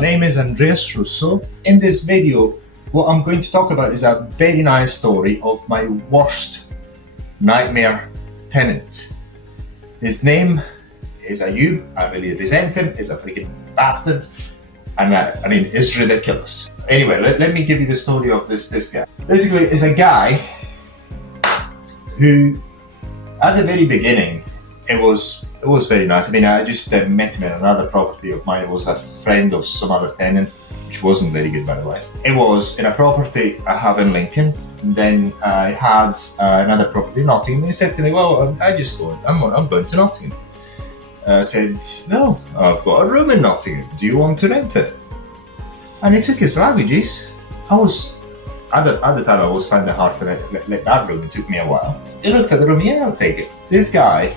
name is Andreas Russo. In this video, what I'm going to talk about is a very nice story of my worst nightmare tenant. His name is Ayub. I really resent him. He's a freaking bastard. And I mean, it's ridiculous. Anyway, let me give you the story of this guy. Basically, it's a guy who, at the very beginning, it was very nice. I mean, I just met him in another property of mine. It was a friend of some other tenant, which wasn't very good, by the way. It was in a property I have in Lincoln. And then I had another property in Nottingham. He said to me, "Well, I'm going to Nottingham." I said, "No, I've got a room in Nottingham. Do you want to rent it?" And he took his luggages. At the time, I was finding it hard to let that room. It took me a while. He looked at the room. "Yeah, I'll take it." This guy,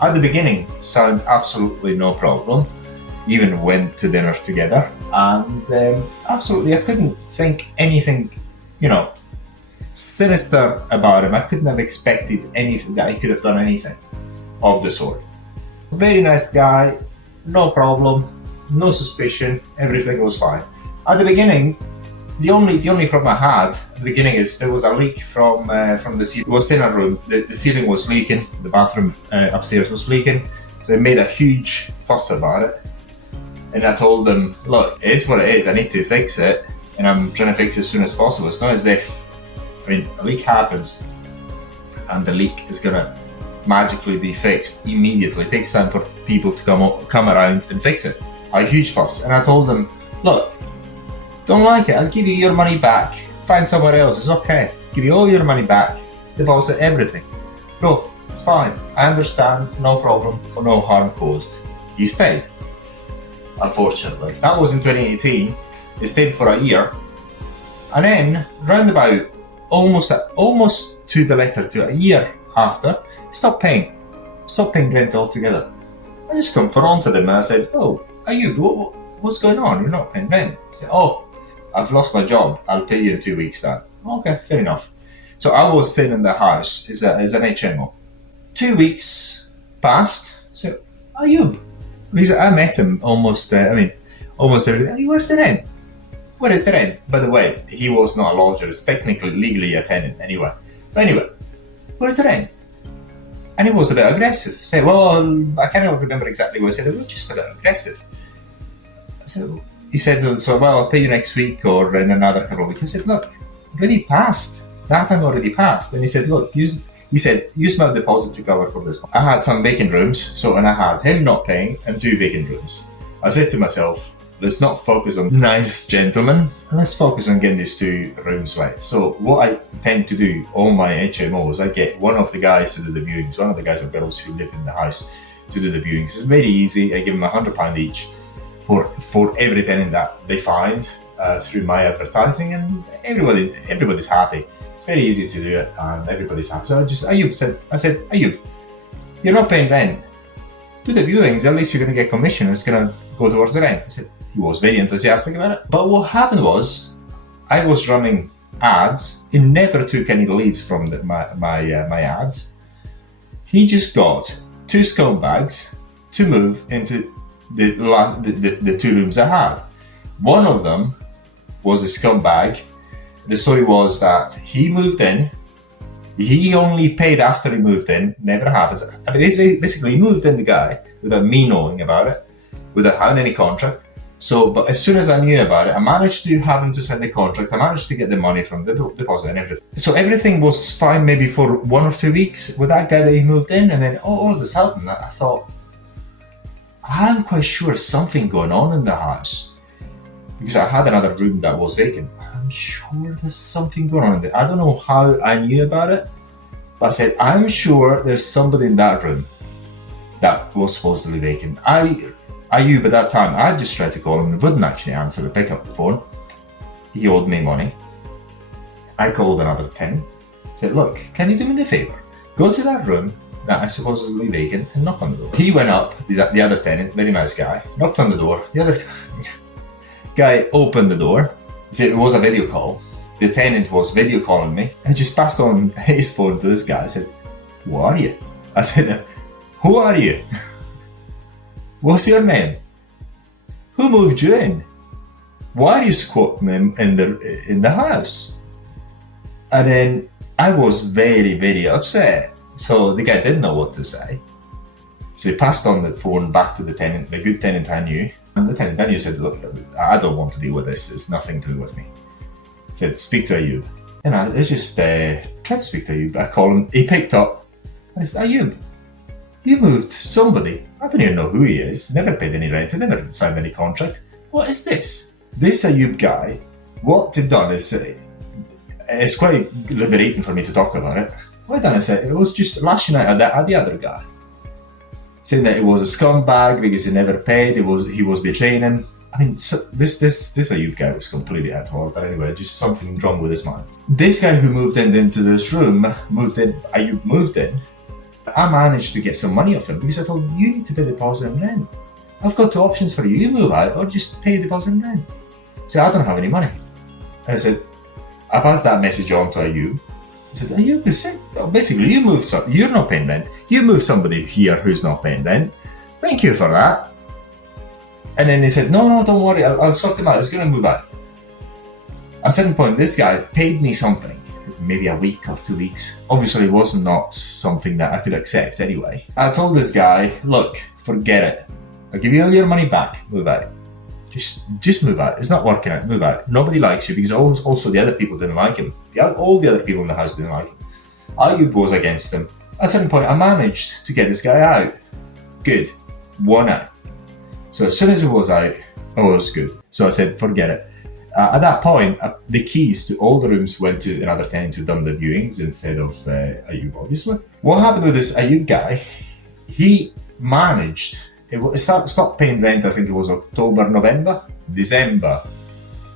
at the beginning, sounded absolutely no problem. Even went to dinner together, and absolutely, I couldn't think anything, sinister about him. I couldn't have expected anything that he could have done anything of the sort. Very nice guy, no problem, no suspicion, everything was fine. At the beginning, the only problem I had at the beginning is there was a leak from the ceiling. It was in a room, the ceiling was leaking, the bathroom upstairs was leaking, so they made a huge fuss about it. And I told them, "Look, it is what it is, I need to fix it, and I'm trying to fix it as soon as possible." It's not as if, a leak happens, and the leak is gonna magically be fixed immediately. It takes time for people to come around and fix it. A huge fuss. And I told them, "Look, don't like it, I'll give you your money back. Find somewhere else, it's okay. Give you all your money back. Deposit everything. Go, it's fine. I understand, no problem, no harm caused." He stayed. Unfortunately. That was in 2018. He stayed for a year. And then, round about almost to the letter, to a year after, he stopped paying rent altogether. I just confronted him and I said, "Oh, Ayub, what's going on? You're not paying rent." He said, "Oh, I've lost my job. I'll pay you in 2 weeks' time." Okay, fair enough. So I was staying in the house as an HMO. 2 weeks passed. So, Ayub, because I met him almost every day. "Hey, where's the rent? Where is the rent?" By the way, he was not a lodger. It's technically, legally a tenant anyway. But anyway, "Where's the rent?" And he was a bit aggressive. He said, "Well, I cannot remember exactly what he said. It was just a bit aggressive." He said, "So, well, I'll pay you next week or in another couple of weeks." I said, "Look, already passed. That time already passed." And he said, "Look, use my deposit to cover for this one." I had some vacant rooms, and I had him not paying and 2 vacant rooms. I said to myself, let's not focus on nice gentlemen, and let's focus on getting these 2 rooms right. So what I tend to do, all my HMOs, I get one of the guys to do the viewings, one of the guys or girls who live in the house to do the viewings. It's very easy. I give them £100 each for every tenant that they find through my advertising, and everybody's happy. It's very easy to do it, and everybody's happy. So I said, "Ayub, you're not paying rent. Do the viewings, at least you're going to get commission. It's going to go towards the rent." He was very enthusiastic about it. But what happened was, I was running ads. He never took any leads from my ads. He just got 2 scumbags to move into the 2 rooms I had. One of them was a scumbag. The story was that he moved in. He only paid after he moved in. Never happens. Basically, he moved in, the guy, without me knowing about it, without having any contract. But as soon as I knew about it, I managed to have him to sign the contract. I managed to get the money from the deposit and everything. So everything was fine maybe for 1 or 2 weeks with that guy that he moved in. And then all of a sudden, I thought, I'm quite sure something going on in the house. Because I had another room that was vacant. I'm sure there's something going on in there. I don't know how I knew about it, but I said, I'm sure there's somebody in that room that was supposedly vacant. Ayub, at that time, I just tried to call him and wouldn't actually answer or pick up the phone. He owed me money. I called another tenant. Said, "Look, can you do me the favor? Go to that room that is supposedly vacant and knock on the door." He went up, the other tenant, very nice guy, knocked on the door. The other guy opened the door. He said it was a video call. The tenant was video calling me. I just passed on his phone to this guy. I said, "Who are you?" I said, "Who are you? What's your name? Who moved you in? Why are you squatting in the house? And then I was very, very upset. So the guy didn't know what to say. So he passed on the phone back to the tenant, the good tenant I knew. And the tenant I knew said, look, I don't want to deal with this. It's nothing to do with me. He said, speak to Ayub. And I just tried to speak to Ayub. I called him. He picked up. And I said, Ayub, you moved somebody. I don't even know who he is. Never paid any rent. Never signed any contract. What is this? This Ayub guy, what he'd done is, it's quite liberating for me to talk about it. What he'd done is, it was just lashing out at the other guy, saying that he was a scumbag because he never paid. He was betraying him. I mean, so this Ayub guy was completely out of order. But anyway, just something wrong with his mind. This guy who moved into this room, Ayub moved in. I managed to get some money off him because I told him, you need to pay deposit and rent. I've got two options for you. You move out or just pay deposit and rent. He said, I don't have any money. And I said, I passed that message on to Ayub. I said, Ayub, basically, you're not paying rent. You move somebody here who's not paying rent. Thank you for that. And then he said, no, don't worry. I'll sort him out. He's going to move out. At a certain point, this guy paid me something. Maybe a week or 2 weeks. Obviously, it was not something that I could accept anyway. I told this guy, look, forget it. I'll give you all your money back. Move out. Just move out. It's not working out. Move out. Nobody likes you because also the other people didn't like him. All the other people in the house didn't like him. Ayub was against him. At a certain point, I managed to get this guy out. Good. One out. So as soon as it was out, it was good. So I said, forget it. At that point, the keys to all the rooms went to another tenant who done the viewings instead of Ayub, obviously. What happened with this Ayub guy, he managed, it stopped paying rent, I think it was October, November, December,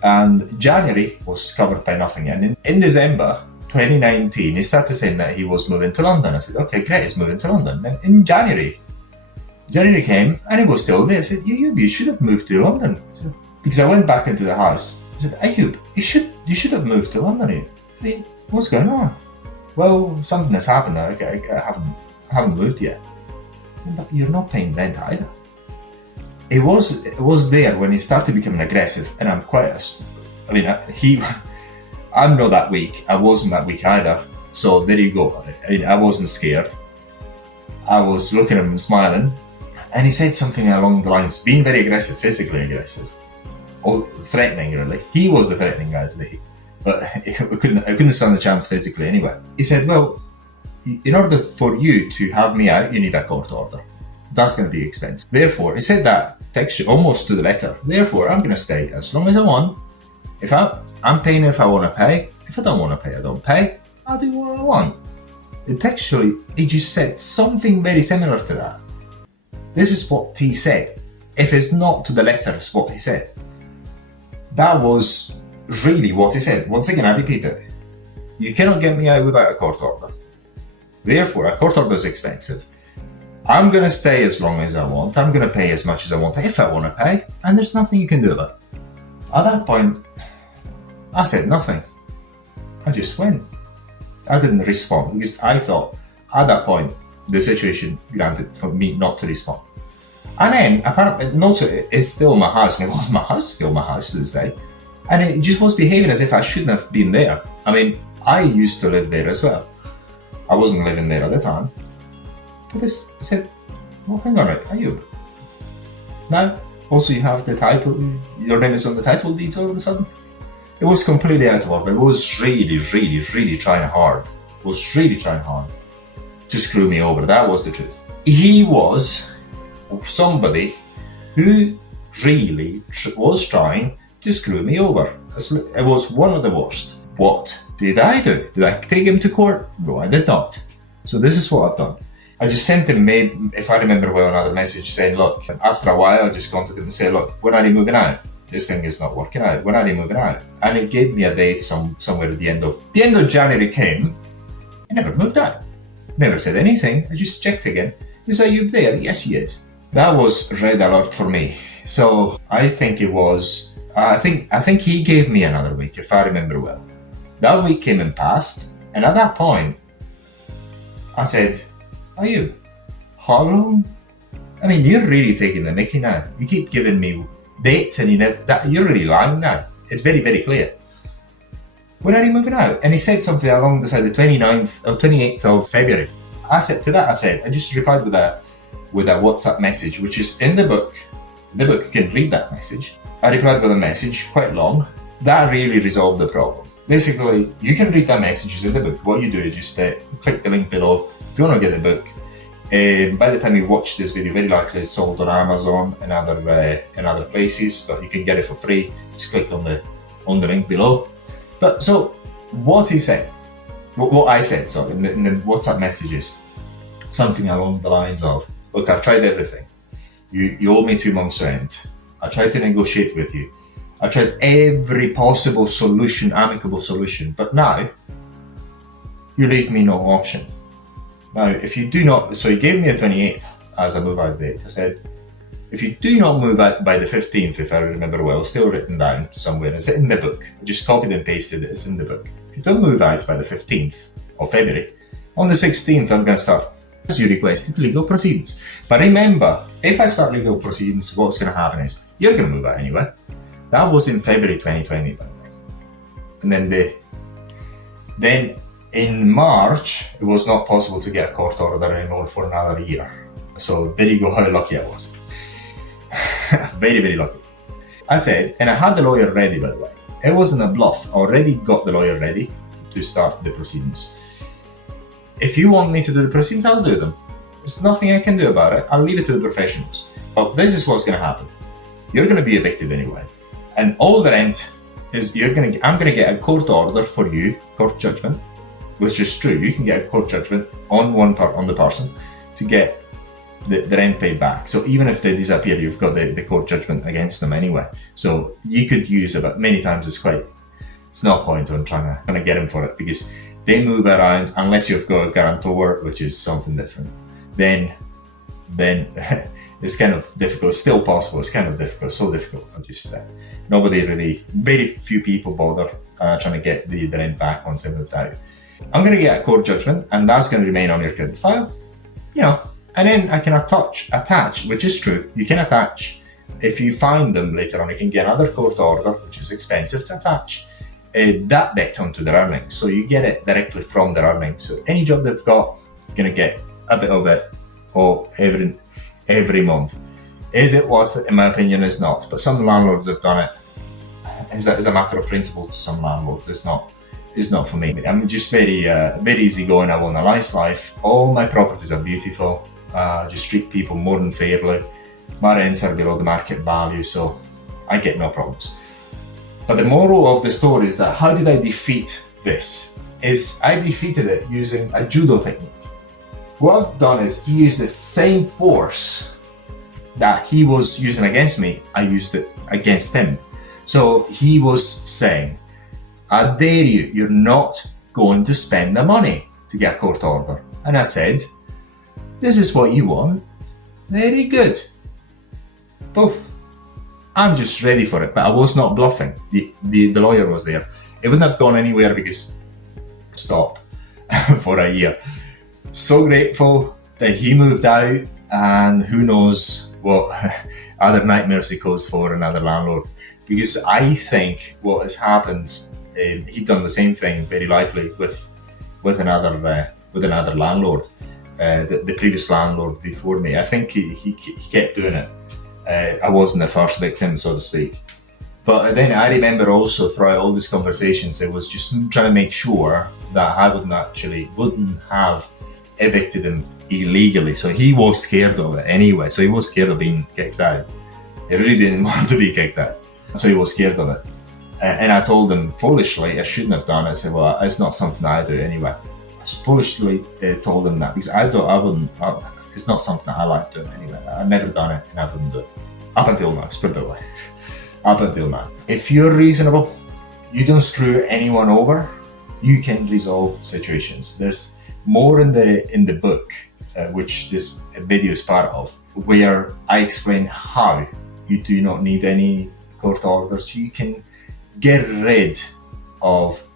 and January was covered by nothing. And in December 2019, he started saying that he was moving to London. I said, okay, great, he's moving to London. Then in January came and he was still there. I said, you should have moved to London. So, because I went back into the house, I said, Ayub, you should have moved to London. What's going on? Well, something has happened. I haven't moved yet. I said, but you're not paying rent either. It was there when he started becoming aggressive, and I'm I'm not that weak. I wasn't that weak either. So there you go. I wasn't scared. I was looking at him smiling, and he said something along the lines, being very aggressive, physically aggressive. Threatening, really. He was the threatening guy to me, but I couldn't stand a chance physically anyway. He said, well, in order for you to have me out, you need a court order. That's going to be expensive. Therefore, he said that texture almost to the letter. Therefore, I'm going to stay as long as I want. If I'm paying if I want to pay. If I don't want to pay, I don't pay. I'll do what I want. Textually, he just said something very similar to that. This is what he said. If it's not to the letter, it's what he said. That was really what he said. Once again, I repeat it. You cannot get me out without a court order. Therefore, a court order is expensive. I'm going to stay as long as I want. I'm going to pay as much as I want if I want to pay. And there's nothing you can do about it. At that point, I said nothing. I just went. I didn't respond because I thought at that point, the situation granted for me not to respond. And then, apparently, it's still my house, and it was my house, it's still my house to this day. And it just was behaving as if I shouldn't have been there. I mean, I used to live there as well. I wasn't living there at the time. But I said, well, hang on, Ayub. Now, also you have the title, your name is on the title deeds all of a sudden. It was completely out of order. It was really, really, really trying hard. It was really trying hard to screw me over. That was the truth. He was somebody who really was trying to screw me over. It was one of the worst. What did I do? Did I take him to court? No, I did not. So this is what I've done. I just sent him, if I remember well, another message saying, look, after a while, I just contacted him and said, look, when are you moving out? This thing is not working out. When are you moving out? And he gave me a date somewhere at the end of January came. He never moved out. Never said anything. I just checked again. Is Ayub there? Yes, he is. That was red alert for me. So I think it was. I think he gave me another week, if I remember well. That week came and passed, and at that point, I said, Ayub, how long? I mean, you're really taking the mickey now. You keep giving me dates and you're really lying now. It's very, very clear. When are you moving out? And he said something along the side, the 29th or 28th of February. I just replied with a WhatsApp message, which is in the book. The book, you can read that message. I replied with a message, quite long. That really resolved the problem. Basically, you can read that message, it's in the book. What you do is just click the link below if you want to get the book. By the time you watch this video, very likely it's sold on Amazon and other places, but you can get it for free. Just click on the link below. But so, what he said, what I said, so in the WhatsApp messages, something along the lines of, look, I've tried everything. You owe me 2 months rent. I tried to negotiate with you. I tried every possible solution, amicable solution, but now you leave me no option. Now, if you do not, so he gave me a 28th as a move out date. I said, if you do not move out by the 15th, if I remember well, still written down somewhere, it's in the book. I just copied and pasted it, it's in the book. If you don't move out by the 15th of February, on the 16th, I'm going to start, as you requested, legal proceedings. But remember, if I start legal proceedings, what's going to happen is, you're going to move out anyway. That was in February 2020, by the way. And then in March, it was not possible to get a court order anymore for another year. So there you go, how lucky I was. Very, very lucky. I said, and I had the lawyer ready, by the way. It wasn't a bluff. I already got the lawyer ready to start the proceedings. If you want me to do the proceedings, I'll do them. There's nothing I can do about it. I'll leave it to the professionals. But this is what's going to happen. You're going to be evicted anyway. And all the rent is I'm going to get a court order for you, court judgment, which is true. You can get a court judgment on the person to get the rent paid back. So even if they disappear, you've got the court judgment against them anyway. So you could use it, but many times it's no point on trying to get them for it, because they move around unless you've got a guarantor, which is something different. Then it's kind of difficult. It's still possible. It's kind of difficult. So difficult. Very few people bother trying to get the rent back once they moved out. I'm going to get a court judgment, and that's going to remain on your credit file. And then I can attach, which is true. You can attach. If you find them later on, you can get another court order, which is expensive to attach, that debt onto their earnings. So you get it directly from their earnings. So any job they've got, you're going to get a bit of it every month. Is it worth it? In my opinion, it's not. But some landlords have done it. It's a matter of principle to some landlords. It's not for me. I'm just very easygoing. I want a nice life. All my properties are beautiful. Just treat people more than fairly. My rents are below the market value, so I get no problems. But the moral of the story is that how did I defeat this? I defeated it using a judo technique. What I've done is use the same force that he was using against me, I used it against him. So he was saying, I dare you, you're not going to spend the money to get a court order. And I said, this is what you want. Very good. Poof. I'm just ready for it, but I was not bluffing. The lawyer was there. It wouldn't have gone anywhere because stop for a year. So grateful that he moved out, and who knows what other nightmares he caused for another landlord. Because I think what has happened, he'd done the same thing very likely with another landlord, the previous landlord before me. I think he kept doing it. I wasn't the first victim, so to speak. But then I remember also throughout all these conversations, it was just trying to make sure that I wouldn't have evicted him illegally. So he was scared of it anyway. So he was scared of being kicked out. He really didn't want to be kicked out. So he was scared of it. And I told him foolishly, I shouldn't have done it. I said, well, it's not something I do anyway. I foolishly told him that because it's not something I like doing anyway. I've never done it and I wouldn't do it. Up until now, let's put it that way. Up until now. If you're reasonable, you don't screw anyone over, you can resolve situations. There's more in the book, which this video is part of, where I explain how you do not need any court orders. You can get rid of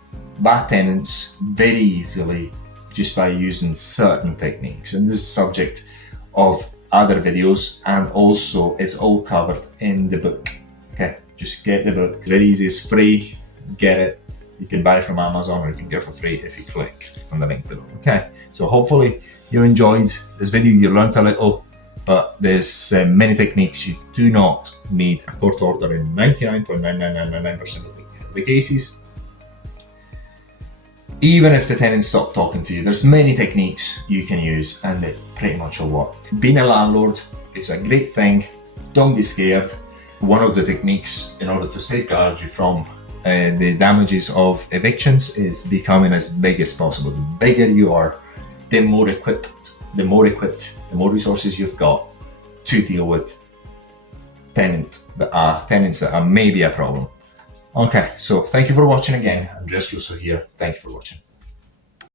bad tenants very easily just by using certain techniques. And this is subject of other videos, and also it's all covered in the book. Okay, just get the book. Very easy, it's free. Get it. You can buy it from Amazon, or you can get it for free if you click on the link below. Okay, so hopefully you enjoyed this video, you learned a little, but there's many techniques. You do not need a court order in 99.99999% of the cases. Even if the tenant stopped talking to you, there's many techniques you can use and they pretty much will work. Being a landlord is a great thing. Don't be scared. One of the techniques in order to safeguard you from the damages of evictions is becoming as big as possible. The bigger you are, the more equipped, the more resources you've got to deal with tenants that are maybe a problem. Okay, so thank you for watching again. Andreas Russo here. Thank you for watching.